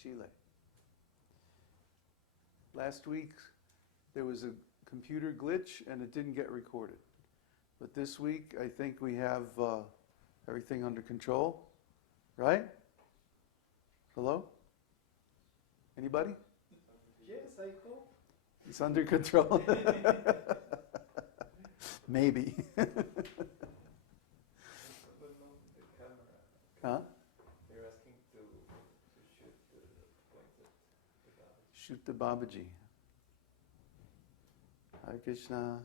Chile. Last week, there was a computer glitch and it didn't get recorded. But this week, I think we have everything under control, right? Hello? Anybody? Yes, I hope. It's under control. Maybe. Huh? They're asking to shoot the pointed Babaji. Shoot the Babaji. Hare Krishna.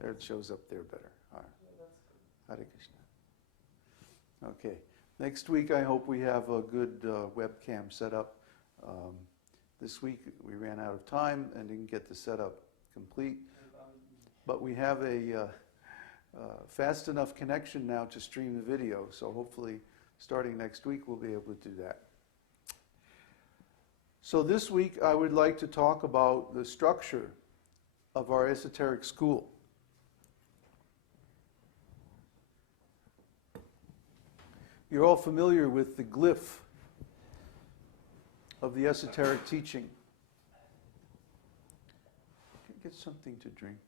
There it shows up there better. All right. Yeah, that's good. Hare Krishna. Okay. Next week, I hope we have a good webcam set up. This week, we ran out of time and didn't get the setup complete. But we have a fast enough connection now to stream the video, so hopefully starting next week we'll be able to do that. So this week I would like to talk about the structure of our esoteric school. You're all familiar with the glyph of the esoteric teaching. Can I get something to drink?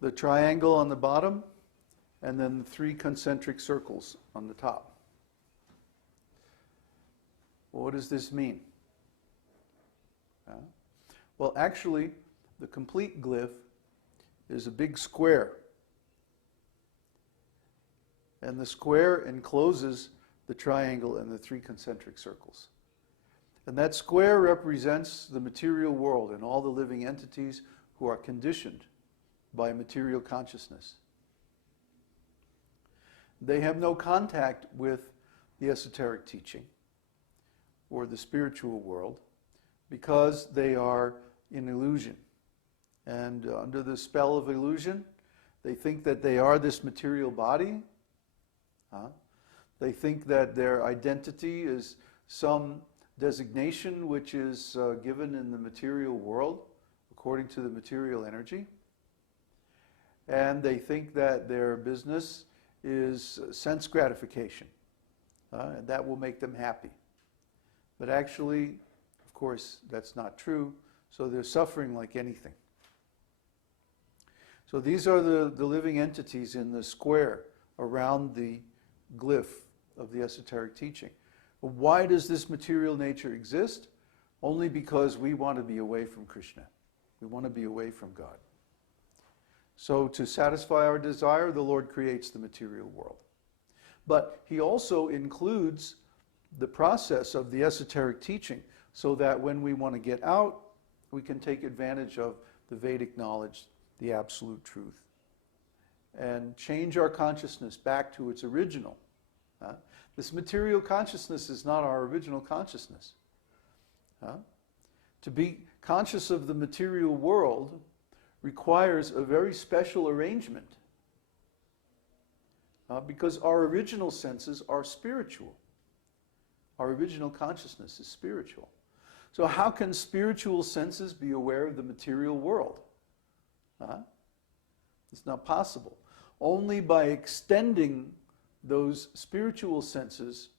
The triangle on the bottom, and then the 3 concentric circles on the top. Well, what does this mean? Well, actually, the complete glyph is a big square. And the square encloses the triangle and the 3 concentric circles. And that square represents the material world and all the living entities who are conditioned by material consciousness. They have no contact with the esoteric teaching or the spiritual world because they are in illusion. And under the spell of illusion, they think that they are this material body. They think that their identity is some designation which is given in the material world according to the material energy. And they think that their business is sense gratification, and that will make them happy. But actually, of course, that's not true, so they're suffering like anything. So these are the living entities in the square around the glyph of the esoteric teaching. Why does this material nature exist? Only because we want to be away from Krishna. We want to be away from God. So to satisfy our desire, the Lord creates the material world. But He also includes the process of the esoteric teaching so that when we want to get out, we can take advantage of the Vedic knowledge, the absolute truth, and change our consciousness back to its original. This material consciousness is not our original consciousness. To be conscious of the material world requires a very special arrangement because our original senses are spiritual. Our original consciousness is spiritual. So how can spiritual senses be aware of the material world? It's not possible. Only by extending those spiritual senses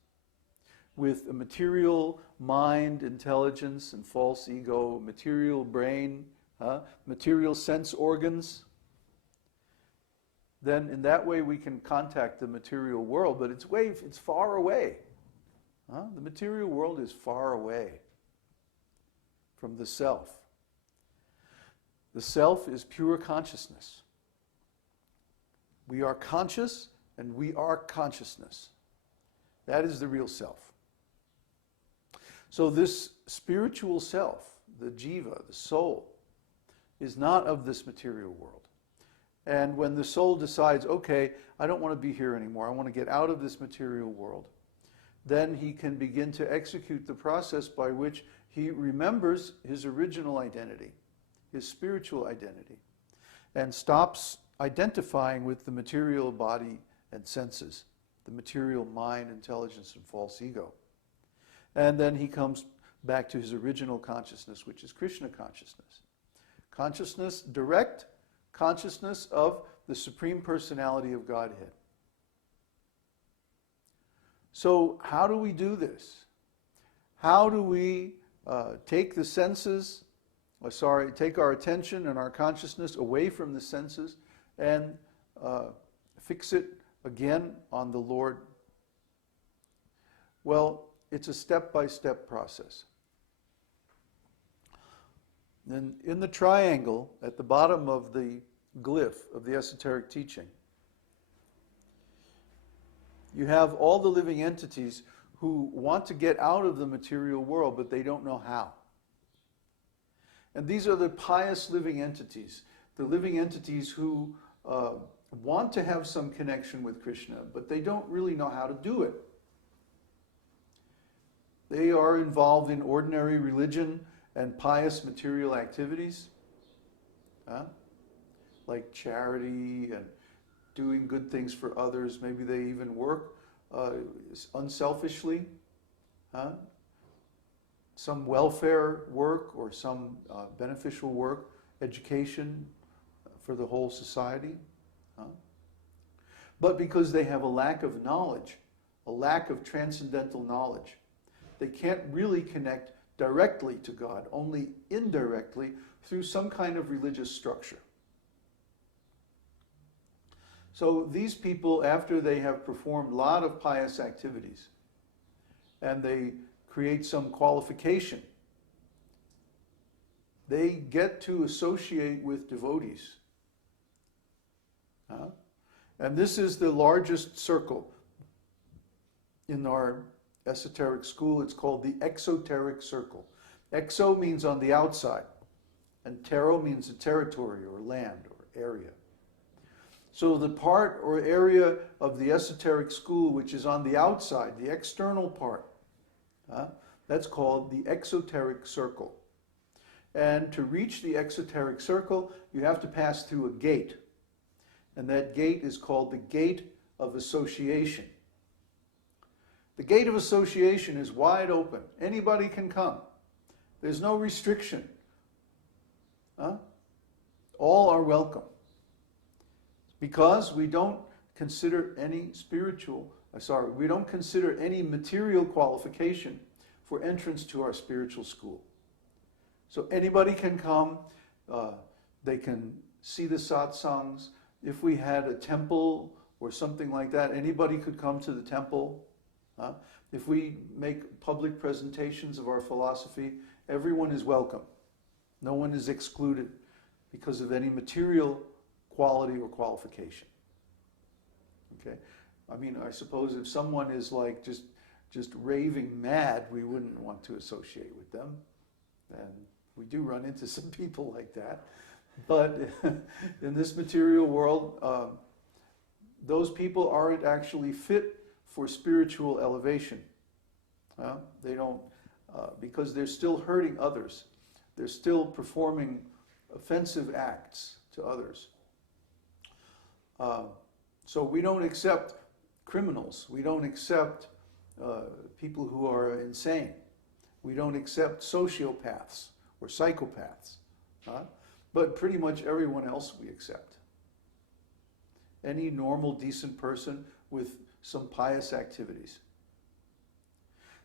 with a material mind, intelligence, and false ego, material brain, material sense organs, then in that way we can contact the material world, but it's far away. The material world is far away from the self. The self is pure consciousness. We are conscious and we are consciousness. That is the real self. So this spiritual self, the jiva, the soul, is not of this material world. And when the soul decides, okay, I don't want to be here anymore, I want to get out of this material world, then he can begin to execute the process by which he remembers his original identity, his spiritual identity, and stops identifying with the material body and senses, the material mind, intelligence, and false ego. And then he comes back to his original consciousness, which is Krishna consciousness. Consciousness, direct consciousness of the Supreme Personality of Godhead. So how do we do this? How do we take the senses, take our attention and our consciousness away from the senses and fix it again on the Lord? Well, it's a step-by-step process. Then in the triangle at the bottom of the glyph of the esoteric teaching, you have all the living entities who want to get out of the material world, but they don't know how. And these are the pious living entities, the living entities who want to have some connection with Krishna, but they don't really know how to do it. They are involved in ordinary religion and pious material activities, like charity and doing good things for others. Maybe they even work unselfishly, some welfare work or some beneficial work, education for the whole society. But because they have a lack of knowledge, a lack of transcendental knowledge, they can't really connect directly to God, only indirectly through some kind of religious structure. So these people, after they have performed a lot of pious activities, and they create some qualification, they get to associate with devotees. And this is the largest circle in our esoteric school. It's called the Exoteric Circle. Exo means on the outside, and tero means a territory or land or area. So the part or area of the esoteric school which is on the outside, the external part, that's called the Exoteric Circle. And to reach the Exoteric Circle, you have to pass through a gate. And that gate is called the Gate of Association. The Gate of Association is wide open. Anybody can come. There's no restriction. All are welcome. Because we don't consider any we don't consider any material qualification for entrance to our spiritual school. So anybody can come, they can see the satsangs. If we had a temple or something like that, anybody could come to the temple. If we make public presentations of our philosophy, everyone is welcome. No one is excluded because of any material quality or qualification. Okay? I mean, I suppose if someone is like just raving mad, we wouldn't want to associate with them. And we do run into some people like that. But in this material world, those people aren't actually fit for spiritual elevation. They don't, because they're still hurting others. They're still performing offensive acts to others. So we don't accept criminals. We don't accept people who are insane. We don't accept sociopaths or psychopaths. But pretty much everyone else we accept. Any normal, decent person with some pious activities.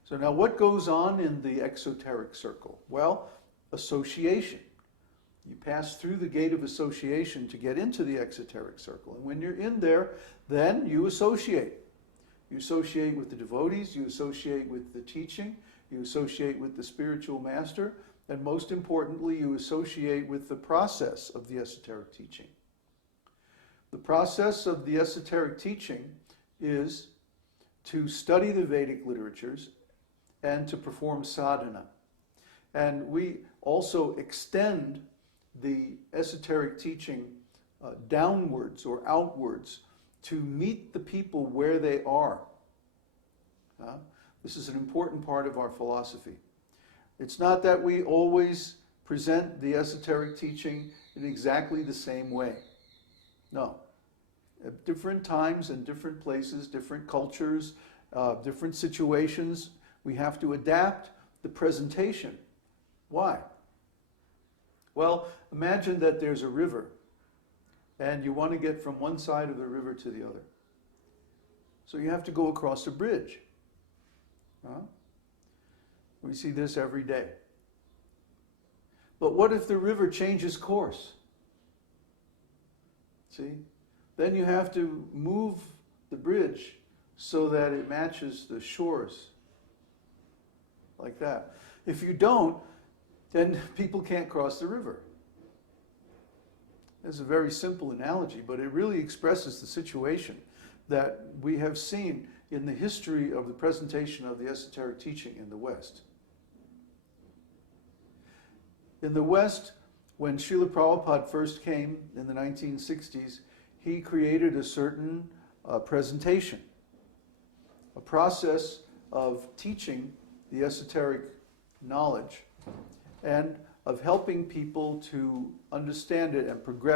So now what goes on in the exoteric circle? Well, association. You pass through the gate of association to get into the exoteric circle. And when you're in there, then you associate. You associate with the devotees, you associate with the teaching, you associate with the spiritual master, and most importantly, you associate with the process of the esoteric teaching. The process of the esoteric teaching is to study the Vedic literatures and to perform sadhana. And we also extend the esoteric teaching downwards or outwards to meet the people where they are. This is an important part of our philosophy. It's not that we always present the esoteric teaching in exactly the same way. No. At different times and different places, different cultures, different situations, we have to adapt the presentation. Why? Well, imagine that there's a river and you want to get from one side of the river to the other. So you have to go across a bridge. We see this every day. But what if the river changes course? See? Then you have to move the bridge so that it matches the shores. Like that. If you don't, then people can't cross the river. It's a very simple analogy, but it really expresses the situation that we have seen in the history of the presentation of the esoteric teaching in the West. In the West, when Srila Prabhupada first came in the 1960s, he created a certain presentation, a process of teaching the esoteric knowledge and of helping people to understand it and progress